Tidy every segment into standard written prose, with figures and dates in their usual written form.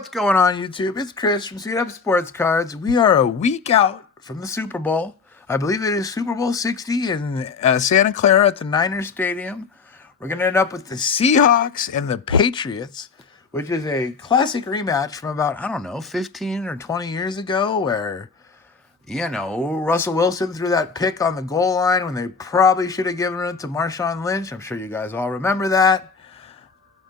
What's going on, YouTube? It's Chris from Seed Up Sports Cards. We are a week out from the Super Bowl. I believe it is Super Bowl 60 in Santa Clara at the Niners Stadium. We're going to end up with the Seahawks and the Patriots, which is a classic rematch from about, 15 or 20 years ago where, Russell Wilson threw that pick on the goal line when they probably should have given it to Marshawn Lynch. I'm sure you guys all remember that.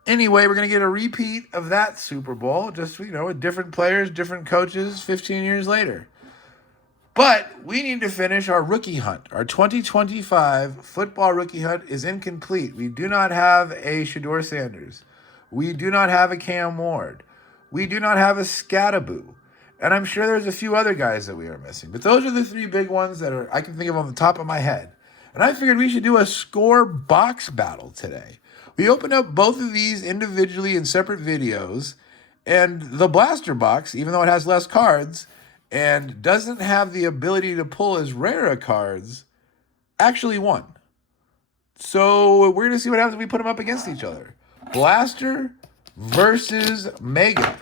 Anyway, we're going to get a repeat of that Super Bowl, just, with different players, different coaches 15 years later. But we need to finish our rookie hunt. Our 2025 football rookie hunt is incomplete. We do not have a Shedeur Sanders. We do not have a Cam Ward. We do not have a Scattaboo. And I'm sure there's a few other guys that we are missing. But those are the three big ones that I can think of on the top of my head. And I figured we should do a score box battle today. We opened up both of these individually in separate videos, and the blaster box, even though it has less cards and doesn't have the ability to pull as rare a cards, actually won. So we're going to see what happens if we put them up against each other. Blaster versus Mega.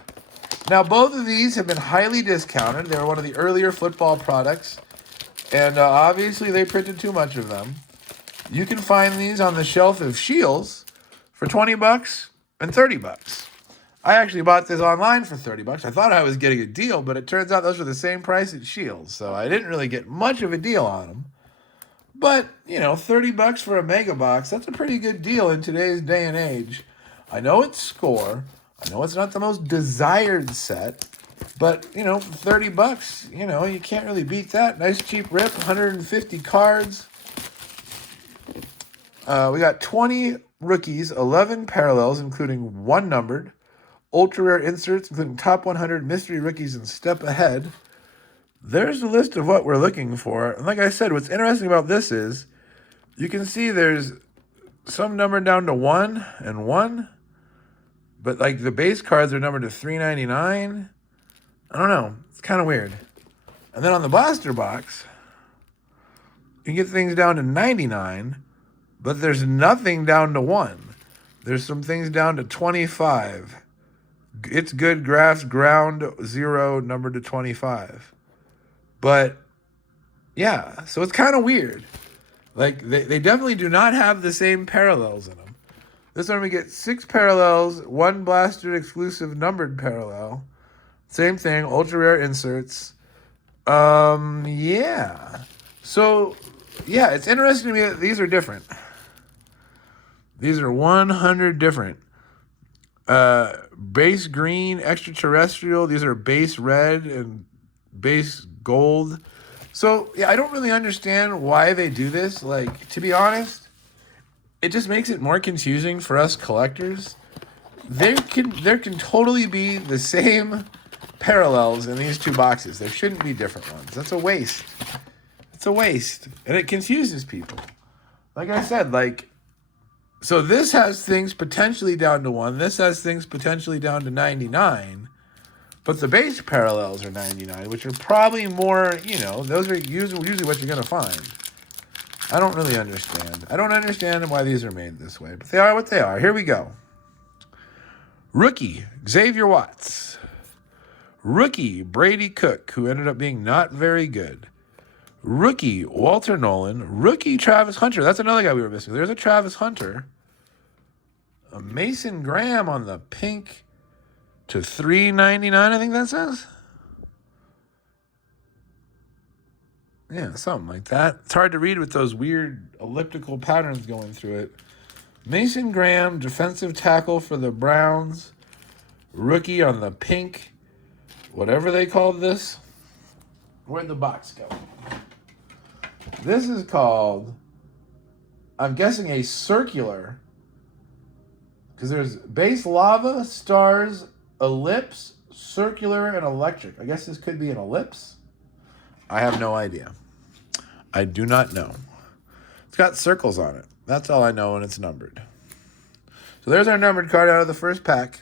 Now, both of these have been highly discounted. They were one of the earlier football products, and obviously they printed too much of them. You can find these on the shelf of Shields for $20 and $30. I actually bought this online for $30. I thought I was getting a deal, but it turns out those were the same price at Shields, so I didn't really get much of a deal on them. But, $30 for a mega box, that's a pretty good deal in today's day and age. I know it's Score. I know it's not the most desired set, but, $30, you can't really beat that. Nice cheap rip, 150 cards. We got 20 rookies, 11 parallels, including one numbered, ultra rare inserts, including top 100 mystery rookies and step ahead. There's a list of what we're looking for. And like I said, what's interesting about this is you can see there's some numbered down to 1 and 1, but like the base cards are numbered to 399. I don't know. It's kind of weird. And then on the blaster box, you can get things down to 99. But there's nothing down to 1. There's some things down to 25. It's good graphs, ground 0, numbered to 25. But, yeah, so it's kind of weird. Like, they definitely do not have the same parallels in them. This one we get 6 parallels, 1 blaster exclusive numbered parallel. Same thing, ultra rare inserts. Yeah. So, yeah, it's interesting to me that these are different. These are 100 different. Base green, extraterrestrial. These are base red and base gold. So, yeah, I don't really understand why they do this. Like, to be honest, it just makes it more confusing for us collectors. There can totally be the same parallels in these two boxes. There shouldn't be different ones. That's a waste. It's a waste. And it confuses people. Like I said, so this has things potentially down to 1. This has things potentially down to 99. But the base parallels are 99, which are probably more, those are usually what you're going to find. I don't really understand. I don't understand why these are made this way. But they are what they are. Here we go. Rookie, Xavier Watts. Rookie, Brady Cook, who ended up being not very good. Rookie, Walter Nolan. Rookie, Travis Hunter. That's another guy we were missing. There's a Travis Hunter. A Mason Graham on the pink to $3.99, I think that says. Yeah, something like that. It's hard to read with those weird elliptical patterns going through it. Mason Graham, defensive tackle for the Browns. Rookie on the pink. Whatever they called this. Where'd the box go? This is called, I'm guessing, a circular, because there's base lava, stars, ellipse, circular, and electric. I guess this could be an ellipse. I have no idea. I do not know. It's got circles on it. That's all I know, and it's numbered. So there's our numbered card out of the first pack.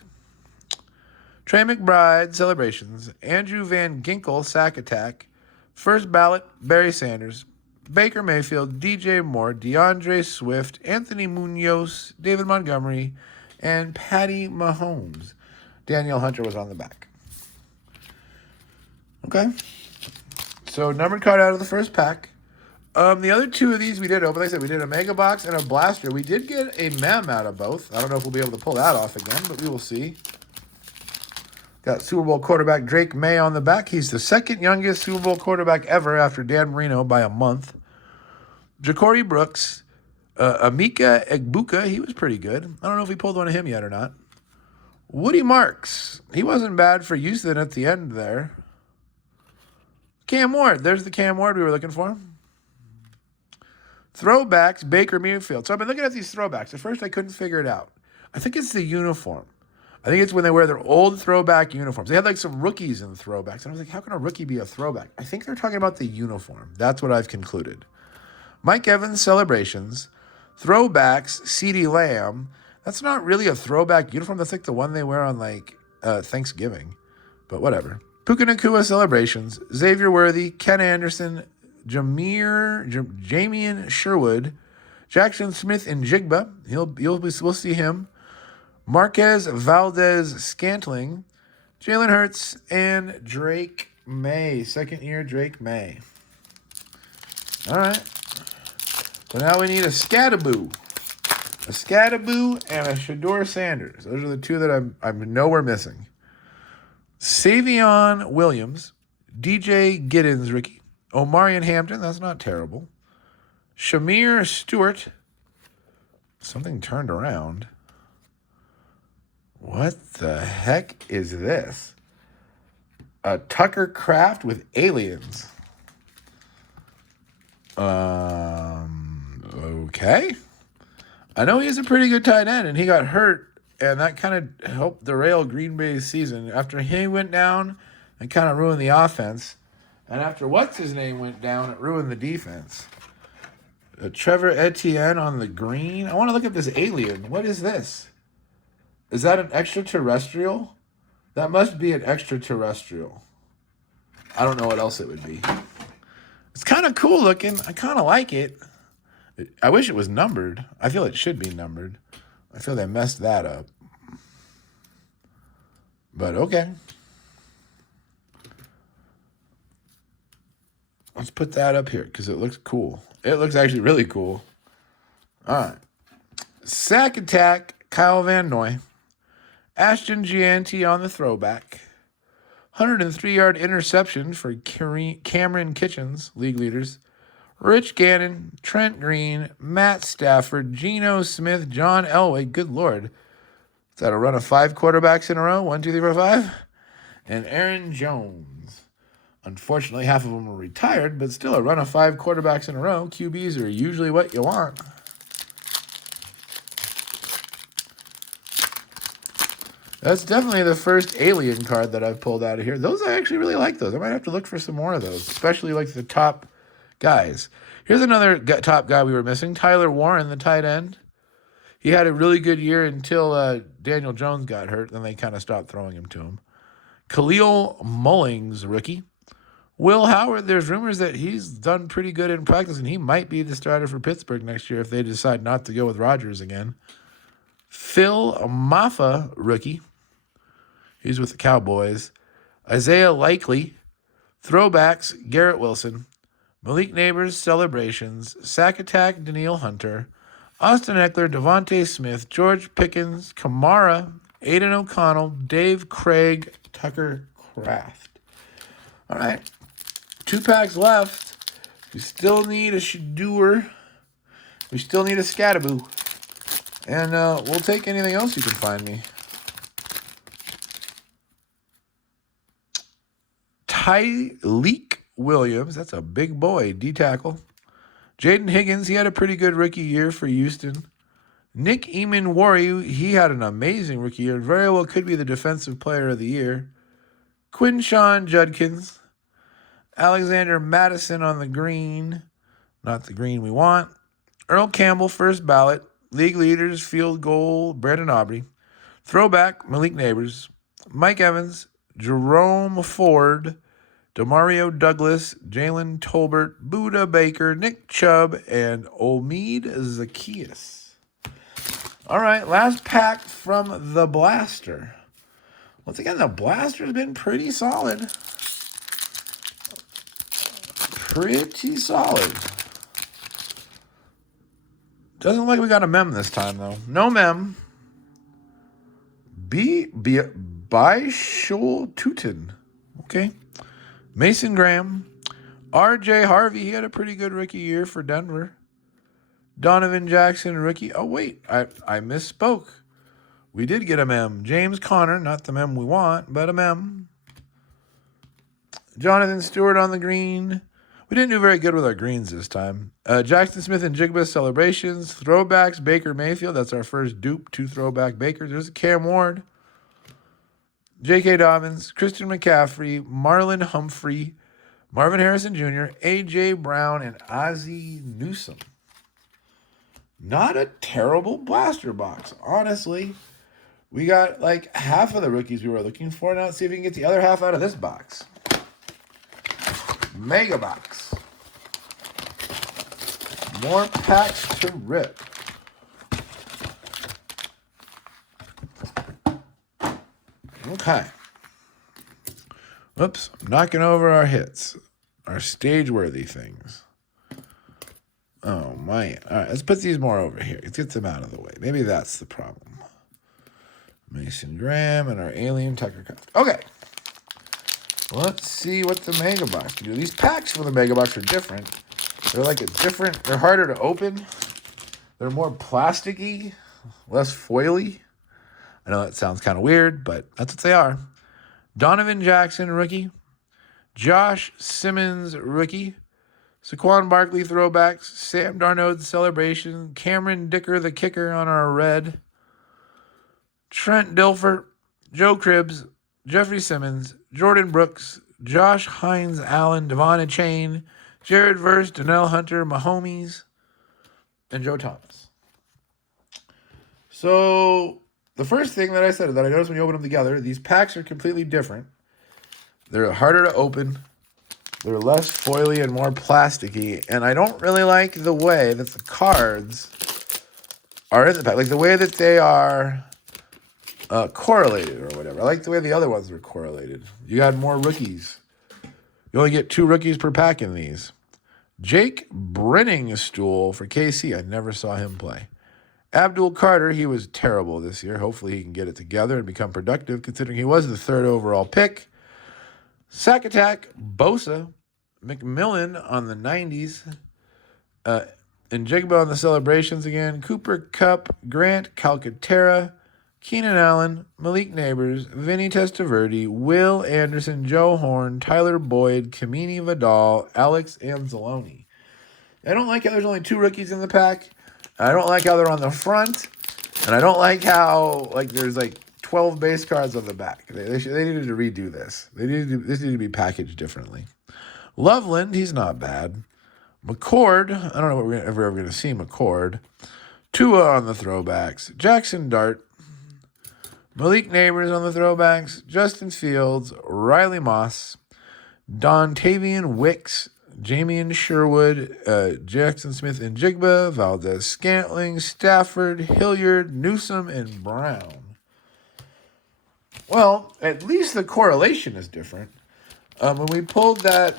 Trey McBride, Celebrations. Andrew Van Ginkel, Sack Attack. First ballot, Barry Sanders. Baker Mayfield, DJ Moore, DeAndre Swift, Anthony Munoz, David Montgomery, and Patty Mahomes. Danielle Hunter was on the back. Okay. So numbered card out of the first pack. The other two of these we did open. Like I said, we did a Mega Box and a Blaster. We did get a Mem out of both. I don't know if we'll be able to pull that off again, but we will see. Got Super Bowl quarterback Drake May on the back. He's the second youngest Super Bowl quarterback ever after Dan Marino by a month. Ja'Cory Brooks. Emeka Egbuka, he was pretty good. I don't know if we pulled one of him yet or not. Woody Marks. He wasn't bad for Houston at the end there. Cam Ward. There's the Cam Ward we were looking for. Throwbacks, Baker Mayfield. So I've been looking at these throwbacks. At first, I couldn't figure it out. I think it's the uniform. I think it's when they wear their old throwback uniforms. They had like some rookies in throwbacks. And I was like, how can a rookie be a throwback? I think they're talking about the uniform. That's what I've concluded. Mike Evans celebrations. Throwbacks, CeeDee Lamb. That's not really a throwback uniform. That's like the one they wear on like Thanksgiving. But whatever. Puka Nacua celebrations. Xavier Worthy, Ken Anderson, Jamian Sherwood, Jackson Smith and Jigba. We'll see him. Marquez Valdez Scantling, Jalen Hurts, and Drake May. Second year Drake May. All right. So now we need a Scattaboo. A Scattaboo and a Shedeur Sanders. Those are the two that I know we're missing. Savion Williams, DJ Giddens rookie. Omarion Hampton, that's not terrible. Shamir Stewart. Something turned around. What the heck is this? A Tucker Kraft with aliens. Okay. I know he's a pretty good tight end, and he got hurt, and that kind of helped derail Green Bay's season. After he went down, it kind of ruined the offense. And after what's-his-name went down, it ruined the defense. Trevor Etienne on the green. I want to look at this alien. What is this? Is that an extraterrestrial? That must be an extraterrestrial. I don't know what else it would be. It's kind of cool looking. I kind of like it. I wish it was numbered. I feel it should be numbered. I feel they messed that up. But okay. Let's put that up here because it looks cool. It looks actually really cool. All right. Sack Attack, Kyle Van Noy. Ashton Gianti on the throwback. 103-yard interception for Cameron Kitchens, league leaders. Rich Gannon, Trent Green, Matt Stafford, Geno Smith, John Elway. Good Lord. Is that a run of 5 quarterbacks in a row? 1, 2, 3, 4, 5. And Aaron Jones. Unfortunately, half of them were retired, but still a run of 5 quarterbacks in a row. QBs are usually what you want. That's definitely the first alien card that I've pulled out of here. Those, I actually really like those. I might have to look for some more of those, especially like the top guys. Here's another top guy we were missing, Tyler Warren, the tight end. He had a really good year until Daniel Jones got hurt. Then they kind of stopped throwing him to him. Khalil Mullings, rookie. Will Howard, there's rumors that he's done pretty good in practice, and he might be the starter for Pittsburgh next year if they decide not to go with Rodgers again. Phil Maffa, rookie. He's with the Cowboys. Isaiah Likely. Throwbacks, Garrett Wilson. Malik Neighbors, celebrations. Sack Attack, Danielle Hunter. Austin Eckler, Devontae Smith, George Pickens, Kamara, Aiden O'Connell, Dave Craig, Tucker Kraft. All right. 2 packs left. We still need a Shedeur. We still need a Scattaboo. And we'll take anything else you can find me. Tyleek Williams. That's a big boy. D-tackle. Jaden Higgins. He had a pretty good rookie year for Houston. Nick Eamon-Warry. He had an amazing rookie year. Very well could be the defensive player of the year. Quinshawn Judkins. Alexander Madison on the green. Not the green we want. Earl Campbell, first ballot. League leaders, field goal, Brandon Aubrey. Throwback, Malik Neighbors. Mike Evans, Jerome Ford, Demario Douglas, Jalen Tolbert, Buda Baker, Nick Chubb, and Omid Zaccheaus. All right, last pack from the Blaster. Once again, the blaster's been pretty solid. Pretty solid. Doesn't look like we got a mem this time, though. No mem. Byshul Tutin. Okay. Mason Graham. R.J. Harvey. He had a pretty good rookie year for Denver. Donovan Jackson, rookie. Oh, wait. I misspoke. We did get a mem. James Conner. Not the mem we want, but a mem. Jonathan Stewart on the green. We didn't do very good with our greens this time. Jackson Smith and Jigba celebrations. Throwbacks, Baker Mayfield. That's our first dupe. 2 throwback Bakers. There's a Cam Ward. J.K. Dobbins. Christian McCaffrey. Marlon Humphrey. Marvin Harrison Jr. A.J. Brown. And Ozzie Newsome. Not a terrible blaster box, honestly. We got like half of the rookies we were looking for. Now let's see if we can get the other half out of this box. Mega box. More packs to rip. Okay. Whoops. I'm knocking over our hits. Our stage-worthy things. Oh, man. All right, let's put these more over here. Let's get them out of the way. Maybe that's the problem. Mason Graham and our Alien Tucker Craft. Okay. Let's see what the Mega Box can do. These packs for the Mega Box are different. They're like a different... They're harder to open. They're more plasticky, less foily. I know that sounds kind of weird, but that's what they are. Donovan Jackson, rookie. Josh Simmons, rookie. Saquon Barkley, throwbacks. Sam Darnold, celebration. Cameron Dicker, the kicker, on our red. Trent Dilfer, Joe Cribbs, Jeffrey Simmons, Jordan Brooks, Josh Hines Allen, Devon Chain, Jared Verse, Donnell Hunter, Mahomes, and Joe Thomas. So the first thing that I said that I noticed when you open them together, these packs are completely different. They're harder to open. They're less foily and more plasticky. And I don't really like the way that the cards are in the pack. Like the way that they are correlated or whatever. I like the way the other ones were correlated. You got more rookies. You only get 2 rookies per pack in these. Jake Brenningstool for KC. I never saw him play. Abdul Carter, he was terrible this year. Hopefully he can get it together and become productive, considering he was the 3rd overall pick. Sack Attack, Bosa, McMillan on the 90s, and Jigba on the celebrations again. Cooper Kupp, Grant Calcaterra, Keenan Allen, Malik Neighbors, Vinny Testaverde, Will Anderson, Joe Horn, Tyler Boyd, Kamini Vidal, Alex Anzalone. I don't like how there's only 2 rookies in the pack. I don't like how they're on the front. And I don't like how there's 12 base cards on the back. They needed to redo this. This needed to be packaged differently. Loveland, he's not bad. McCord, I don't know if we're ever going to see McCord. Tua on the throwbacks. Jackson Dart. Malik Neighbors on the throwbacks. Justin Fields. Riley Moss. Dontavian Wicks. Jamian Sherwood. Jackson Smith and Jigba. Valdez Scantling. Stafford. Hilliard. Newsome. And Brown. Well, at least the correlation is different. When we pulled that,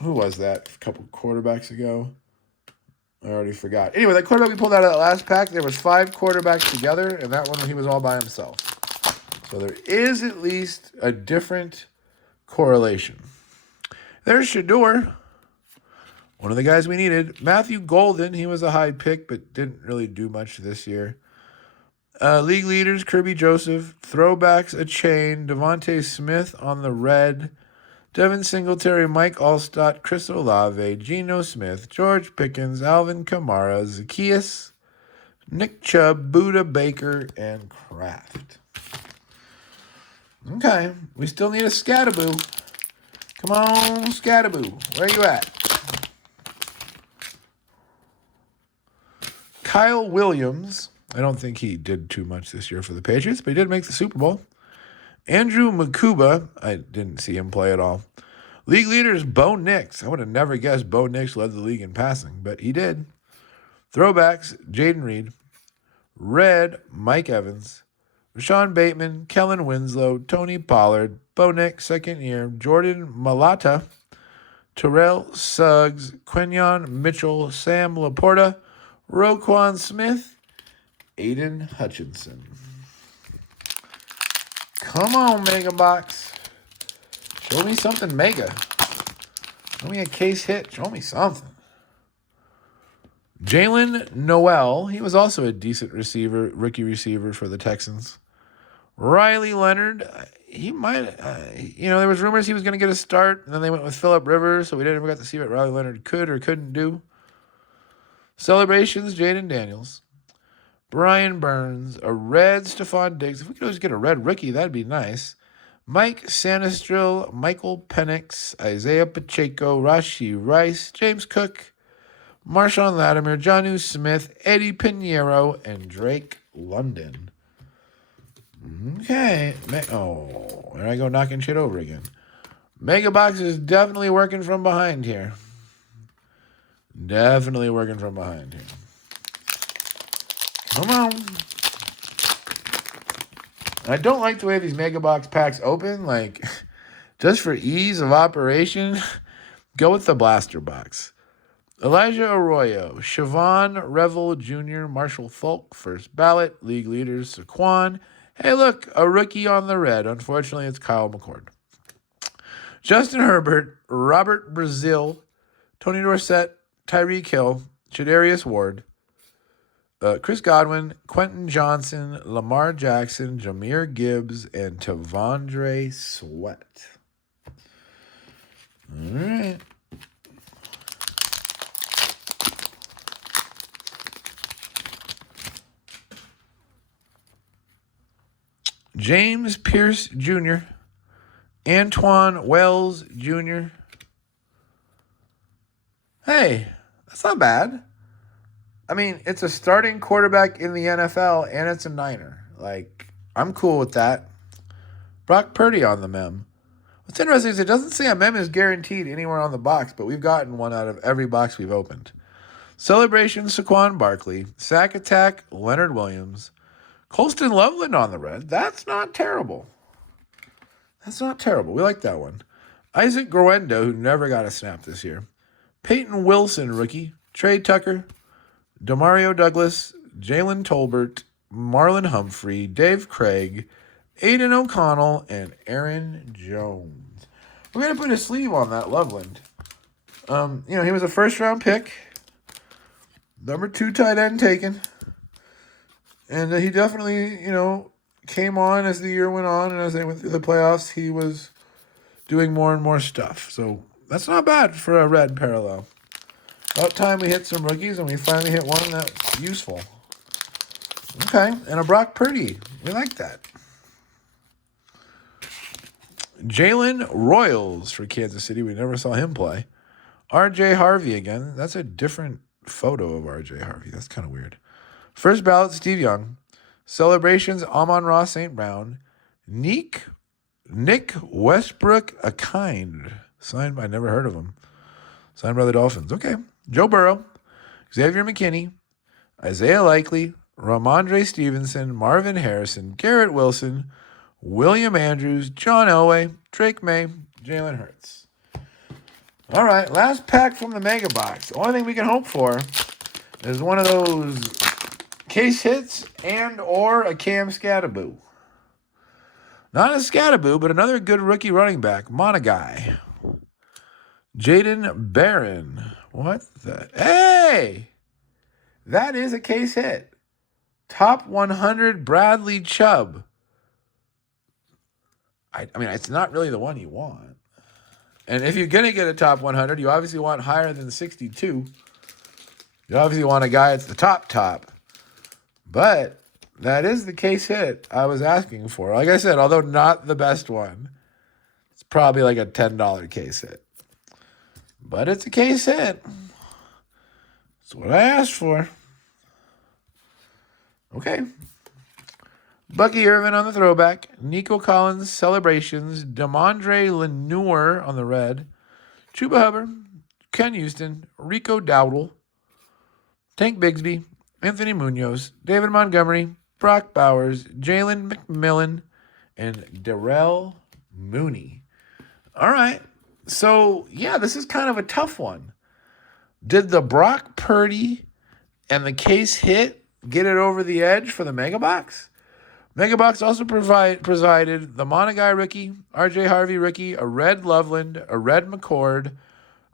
who was that? A couple quarterbacks ago. I already forgot. Anyway, that quarterback we pulled out of that last pack, there was 5 quarterbacks together, and that one he was all by himself. So there is at least a different correlation. There's Shador, one of the guys we needed. Matthew Golden, he was a high pick, but didn't really do much this year. League leaders, Kirby Joseph. Throwbacks, a chain. Devontae Smith on the red. Devin Singletary, Mike Allstott, Chris Olave, Geno Smith, George Pickens, Alvin Kamara, Zacchaeus, Nick Chubb, Buda Baker, and Kraft. Okay, we still need a Scattaboo. Come on, Scattaboo. Where you at? Kyle Williams. I don't think he did too much this year for the Patriots, but he did make the Super Bowl. Andrew Makuba, I didn't see him play at all. League leaders, Bo Nix. I would have never guessed Bo Nix led the league in passing, but he did. Throwbacks, Jaden Reed. Red, Mike Evans. Rashawn Bateman, Kellen Winslow, Tony Pollard, Bo Nick, second year, Jordan Malata, Terrell Suggs, Quinion Mitchell, Sam Laporta, Roquan Smith, Aiden Hutchinson. Come on, Mega Box. Show me something mega. Show me a case hit. Show me something. Jalen Noel. He was also a decent receiver, rookie receiver for the Texans. Riley Leonard. He might, there was rumors he was going to get a start, and then they went with Phillip Rivers, so we never got to see what Riley Leonard could or couldn't do. Celebrations, Jaden Daniels. Brian Burns, a red Stephon Diggs. If we could always get a red rookie, that'd be nice. Mike Sanistril, Michael Penix, Isaiah Pacheco, Rashi Rice, James Cook, Marshawn Latimer, Jonnu Smith, Eddie Pinheiro, and Drake London. Okay. Oh, there I go knocking shit over again. Mega Box is definitely working from behind here. Definitely working from behind here. Come on. I don't like the way these Mega Box packs open. Like, just for ease of operation, go with the blaster box. Elijah Arroyo, Siobhan Revel Jr., Marshall Falk, first ballot, league leaders, Saquon. Hey, look, a rookie on the red. Unfortunately, it's Kyle McCord. Justin Herbert, Robert Brazil, Tony Dorsett, Tyreek Hill, Chadarius Ward, Chris Godwin, Quentin Johnson, Lamar Jackson, Jahmyr Gibbs, and Tavondre Sweat. All right. James Pierce Jr., Antoine Wells Jr. Hey, that's not bad. I mean, it's a starting quarterback in the NFL, and it's a Niner. Like, I'm cool with that. Brock Purdy on the mem. What's interesting is it doesn't say a mem is guaranteed anywhere on the box, but we've gotten one out of every box we've opened. Celebration, Saquon Barkley. Sack Attack, Leonard Williams. Colston Loveland on the red. That's not terrible. That's not terrible. We like that one. Isaac Gruendo, who never got a snap this year. Peyton Wilson, rookie. Trey Tucker. Demario Douglas. Jalen Tolbert. Marlon Humphrey. Dave Craig. Aiden O'Connell. And Aaron Jones. We're going to put a sleeve on that Loveland. He was a first-round pick. Number 2 tight end taken. And he definitely, came on as the year went on. And as they went through the playoffs, he was doing more and more stuff. So that's not bad for a red parallel. About time we hit some rookies, and we finally hit one that's useful. Okay, and a Brock Purdy. We like that. Jalen Royals for Kansas City. We never saw him play. R.J. Harvey again. That's a different photo of R.J. Harvey. That's kind of weird. First ballot, Steve Young. Celebrations, Amon-Ra St. Brown. Nick Westbrook Akind. Signed by, I never heard of him. Signed by the Dolphins. Okay. Joe Burrow. Xavier McKinney. Isaiah Likely. Ramondre Stevenson. Marvin Harrison. Garrett Wilson. William Andrews. John Elway. Drake May. Jalen Hurts. All right. Last pack from the Mega Box. The only thing we can hope for is one of those case hits and or a Cam Scatterboo. Not a Scatterboo, but another good rookie running back, Monagai. Jaden Barron. What the? Hey! That is a case hit. Top 100 Bradley Chubb. I mean, it's not really the one you want. And if you're going to get a top 100, you obviously want higher than 62. You obviously want a guy at the top. But that is the case hit I was asking for. Like I said, although not the best one, it's probably like a $10 case hit. But it's a case hit. That's what I asked for. Okay. Bucky Irvin on the throwback. Nico Collins, Celebrations. Damondre Lenoir on the red. Chuba Hubbard. Ken Houston. Rico Dowdle. Tank Bigsby. Anthony Munoz, David Montgomery, Brock Bowers, Jalen McMillan, and Darrell Mooney. All right. So, yeah, this is kind of a tough one. Did the Brock Purdy and the case hit get it over the edge for the Mega Box? Mega Box also presided the Monagai rookie, RJ Harvey rookie, a Red Loveland, a Red McCord,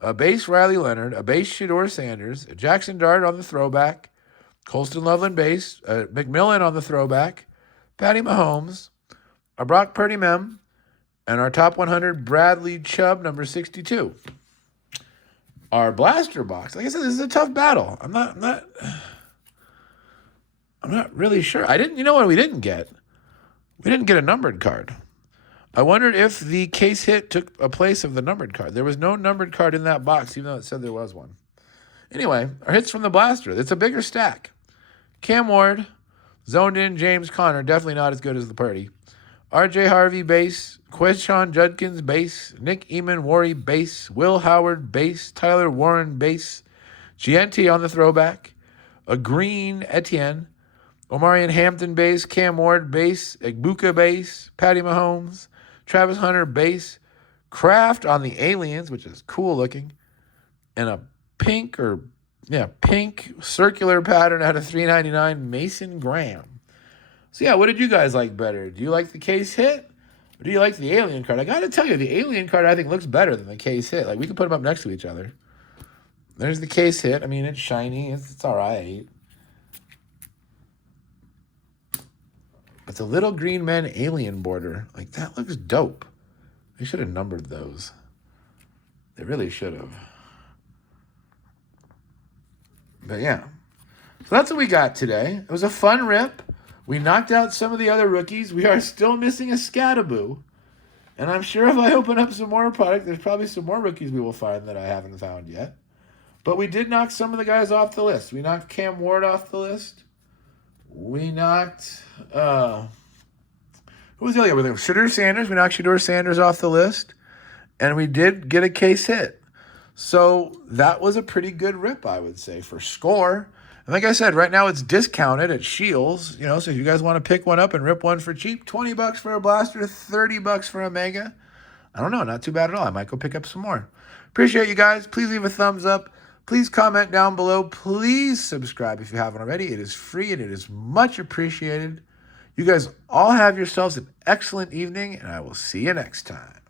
a base Riley Leonard, a base Shedeur Sanders, a Jackson Dart on the throwback, Colston Loveland base, a McMillan on the throwback, Patty Mahomes, a Brock Purdy mem, and our top 100 Bradley Chubb, number 62. Our blaster box, like I said, this is a tough battle. I'm not really sure. You know what we didn't get? We didn't get a numbered card. I wondered if the case hit took a place of the numbered card. There was no numbered card in that box, even though it said there was one. Anyway, our hits from the blaster. It's a bigger stack. Cam Ward, zoned in James Conner, definitely not as good as the Purdy. RJ Harvey base, Quinshon Judkins base, Nick Eamon-Warry base, Will Howard base, Tyler Warren base, Gianti on the throwback, a green Etienne, Omarion Hampton base, Cam Ward base, Egbuka base, Patty Mahomes, Travis Hunter base, Kraft on the aliens, which is cool looking, and a pink circular pattern out of 399 Mason Graham. So yeah, what did you guys like better? Do you like the case hit? Or do you like the alien card? I got to tell you, the alien card I think looks better than the case hit. Like, we could put them up next to each other. There's the case hit. I mean, it's shiny. It's all right. But the little green men alien border, like, that looks dope. They should have numbered those. They really should have. But yeah. So that's what we got today. It was a fun rip. We knocked out some of the other rookies. We are still missing a Scattaboo. And I'm sure if I open up some more product, there's probably some more rookies we will find that I haven't found yet. But we did knock some of the guys off the list. We knocked Cam Ward off the list. We knocked... who was the other guy? Shedeur Sanders. We knocked Shedeur Sanders off the list. And we did get a case hit. So that was a pretty good rip, I would say, for score. And like I said, right now it's discounted at Shields. So if you guys want to pick one up and rip one for cheap, $20 for a blaster, $30 for a Mega. I don't know, not too bad at all. I might go pick up some more. Appreciate you guys. Please leave a thumbs up. Please comment down below. Please subscribe if you haven't already. It is free and it is much appreciated. You guys all have yourselves an excellent evening, and I will see you next time.